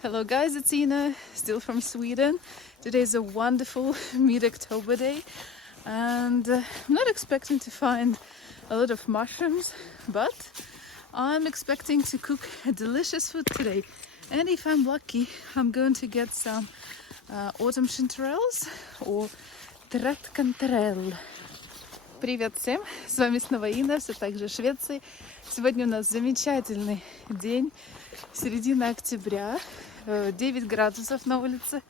Hello guys, it's Ina, still from Sweden. Today is a wonderful mid-October day and I'm not expecting to find a lot of mushrooms, but I'm expecting to cook a delicious food today. And if I'm lucky, I'm going to get some autumn chanterelles or трэткантерель. Привет всем, с вами снова Инна, все так же Швеции. Сегодня у нас замечательный день, середина октября, 9 градусов на улице.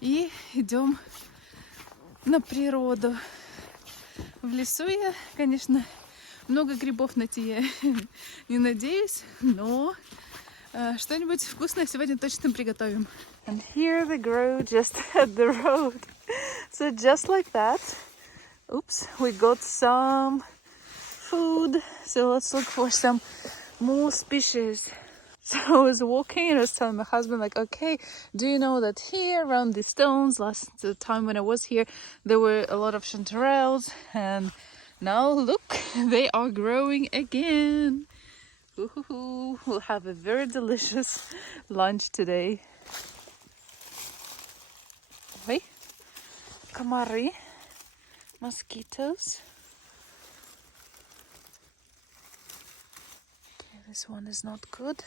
И идем на природу. В лесу я, конечно, много грибов найти я не надеюсь, но что-нибудь вкусное сегодня точно приготовим. And here they grow just at the road. So just like that. Oops, we got some food. So let's look for some more species. So I was walking and I was telling my husband, like, okay, do you know that here around these stones, last time when I was here, there were a lot of chanterelles, and now look, they are growing again. Ooh, we'll have a very delicious lunch today. Wait, комары, mosquitoes. Okay, this one is not good.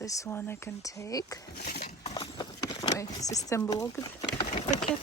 This one I can take. Ой, Systembolog пакет.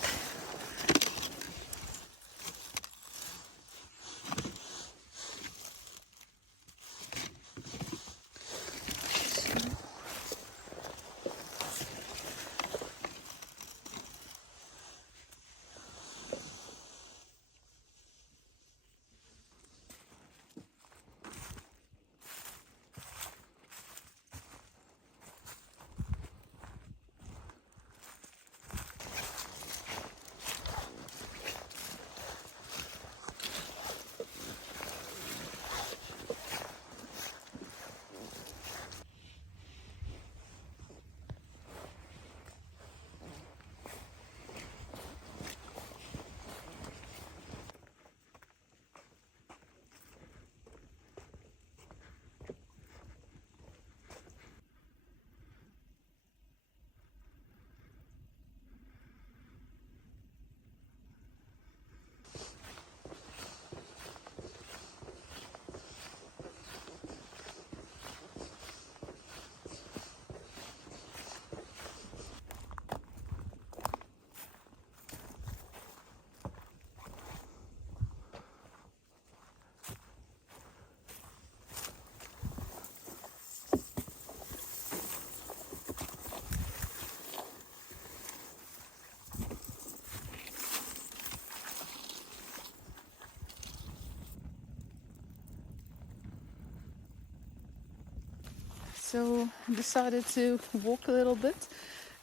So I decided to walk a little bit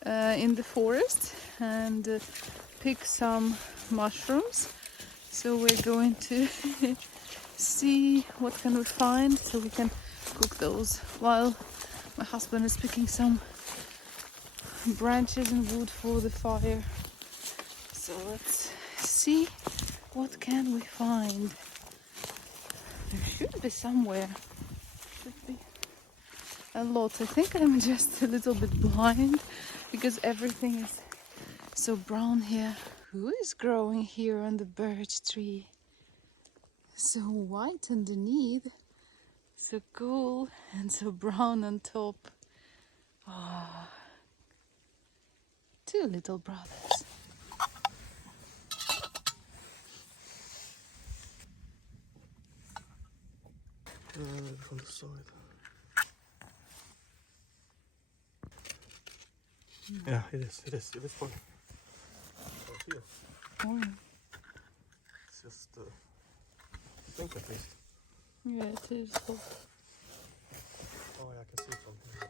in the forest and pick some mushrooms. So we're going to see what can we find so we can cook those while my husband is picking some branches and wood for the fire. So let's see what can we find. There should be somewhere. Should be a lot. I think I'm just a little bit blind because everything is so brown here. Who is growing here on the birch tree? So white underneath, so cool, and so brown on top. Ah, two little brothers. From the side. Yeah, it is. It is fine. Oh, It's just think at least. yeah, it is. Oh, yeah, I can see it from here.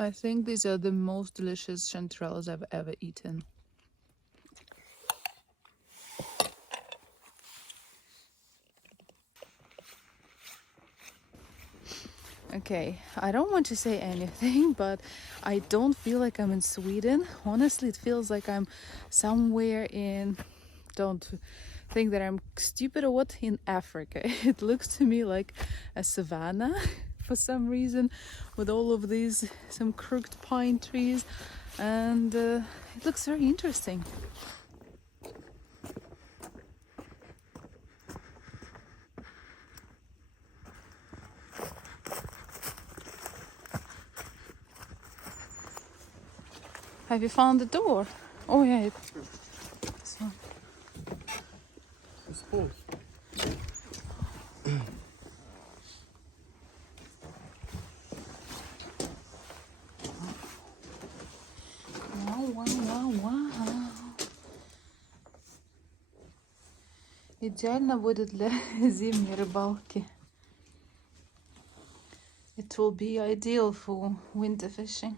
I think these are the most delicious chanterelles I've ever eaten. Okay, I don't want to say anything, but I don't feel like I'm in Sweden. Honestly, it feels like I'm somewhere in, don't think that I'm stupid or what, in Africa. It looks to me like a savanna for some reason, with all of these, some crooked pine trees, and it looks very interesting. Have you found the door? Oh yeah, this one. It's full. Вау. Идеально будет для зимней рыбалки. It will be ideal for winter fishing.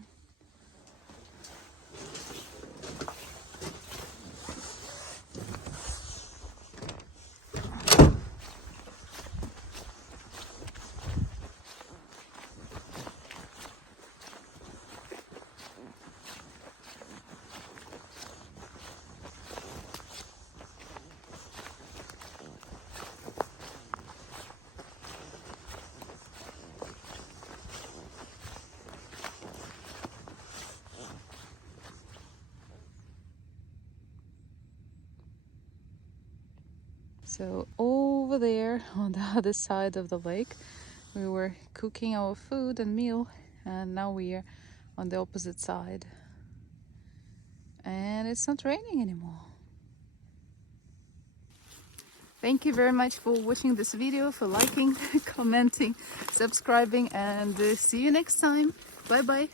So over there on the other side of the lake, we were cooking our food and meal, and now we are on the opposite side. And it's not raining anymore. Thank you very much for watching this video, for liking, commenting, subscribing, and see you next time. Bye bye.